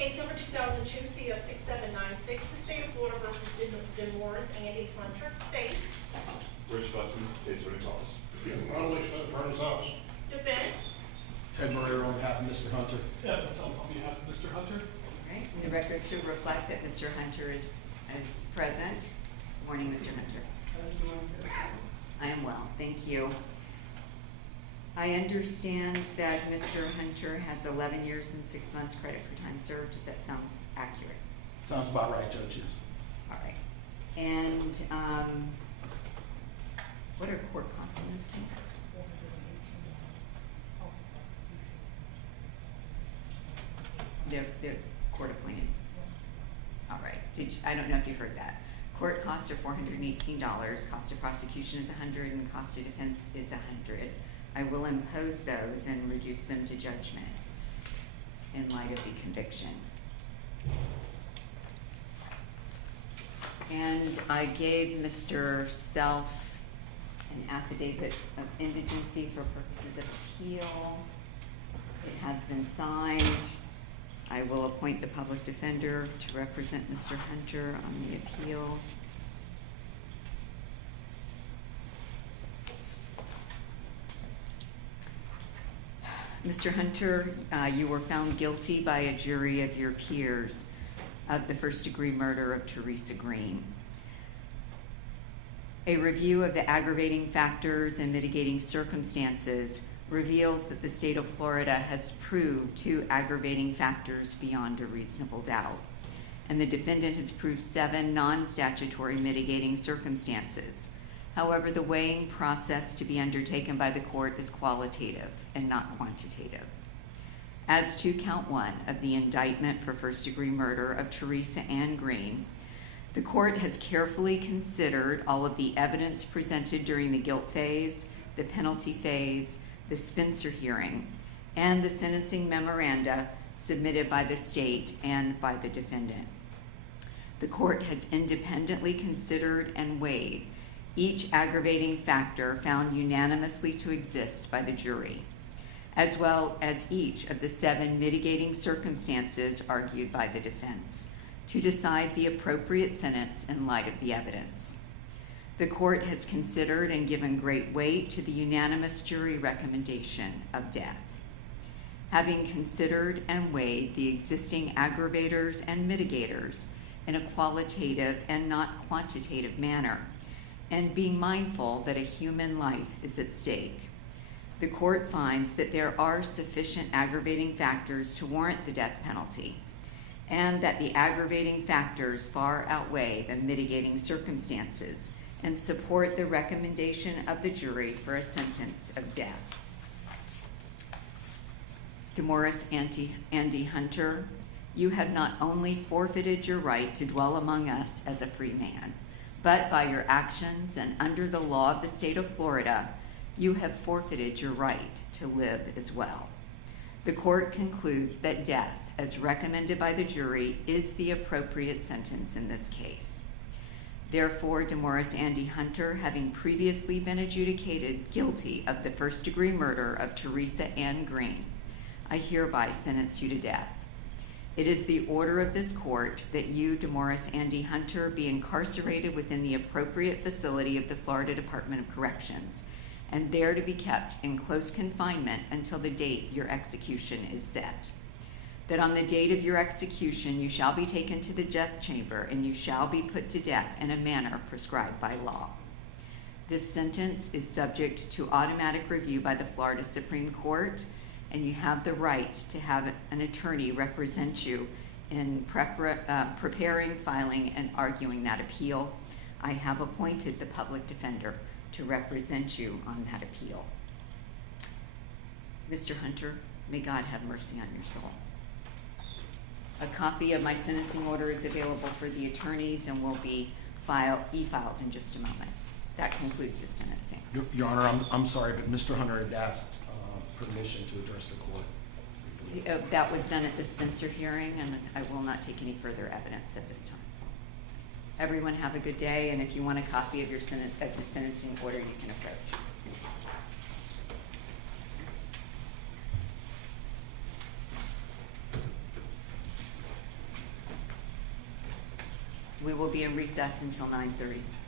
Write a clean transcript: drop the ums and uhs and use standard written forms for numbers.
Case number 2002 CF 6796, the state of Florida versus Demorris Hunter, state. Rich Busman, State's Attorney's Office. Ronald Lee, Attorney's Office. Defense. Ted Moreira on behalf of Mr. Hunter. Yeah, that's on behalf of Mr. Hunter. All right, the record should reflect that Mr. Hunter is present. Good morning, Mr. Hunter. I am well, thank you. I understand that Mr. Hunter has 11 years and 6 months credit for time served. Does that sound accurate? Sounds about right, Judge, yes. All right. And what are court costs in this case? They're court appointed. All right. I don't know if you heard that. Court costs are $418. Cost of prosecution is $100, and cost of defense is $100. I will impose those and reduce them to judgment in light of the conviction. And I gave Mr. Self an affidavit of indigency for purposes of appeal. It has been signed. I will appoint the public defender to represent Mr. Hunter on the appeal. Mr. Hunter, you were found guilty by a jury of your peers of the first-degree murder of Theresa Green. A review of the aggravating factors and mitigating circumstances reveals that the state of Florida has proved 2 aggravating factors beyond a reasonable doubt, and the defendant has proved 7 non-statutory mitigating circumstances. However, the weighing process to be undertaken by the court is qualitative and not quantitative. As to count 1 of the indictment for first-degree murder of Theresa Ann Green, the court has carefully considered all of the evidence presented during the guilt phase, the penalty phase, the Spencer hearing, and the sentencing memoranda submitted by the state and by the defendant. The court has independently considered and weighed each aggravating factor found unanimously to exist by the jury, as well as each of the 7 mitigating circumstances argued by the defense, to decide the appropriate sentence in light of the evidence. The court has considered and given great weight to the unanimous jury recommendation of death. Having considered and weighed the existing aggravators and mitigators in a qualitative and not quantitative manner, and being mindful that a human life is at stake, the court finds that there are sufficient aggravating factors to warrant the death penalty, and that the aggravating factors far outweigh the mitigating circumstances and support the recommendation of the jury for a sentence of death. Demorris Andy Hunter, you have not only forfeited your right to dwell among us as a free man, but by your actions and under the law of the state of Florida, you have forfeited your right to live as well. The court concludes that death, as recommended by the jury, is the appropriate sentence in this case. Therefore, Demorris Andy Hunter, having previously been adjudicated guilty of the first-degree murder of Theresa Ann Green, I hereby sentence you to death. It is the order of this court that you, Demorris Andy Hunter, be incarcerated within the appropriate facility of the Florida Department of Corrections, and there to be kept in close confinement until the date your execution is set. That on the date of your execution you shall be taken to the death chamber, and you shall be put to death in a manner prescribed by law. This sentence is subject to automatic review by the Florida Supreme Court, and you have the right to have an attorney represent you in preparing, filing, and arguing that appeal. I have appointed the public defender to represent you on that appeal. Mr. Hunter, may God have mercy on your soul. A copy of my sentencing order is available for the attorneys and will be e-filed in just a moment. That concludes the sentencing. Your Honor, I'm sorry, but Mr. Hunter had asked permission to address the court briefly. That was done at the Spencer hearing, and I will not take any further evidence at this time. Everyone have a good day, and if you want a copy of your the sentencing order, you can approach. we will be in recess until 9:30.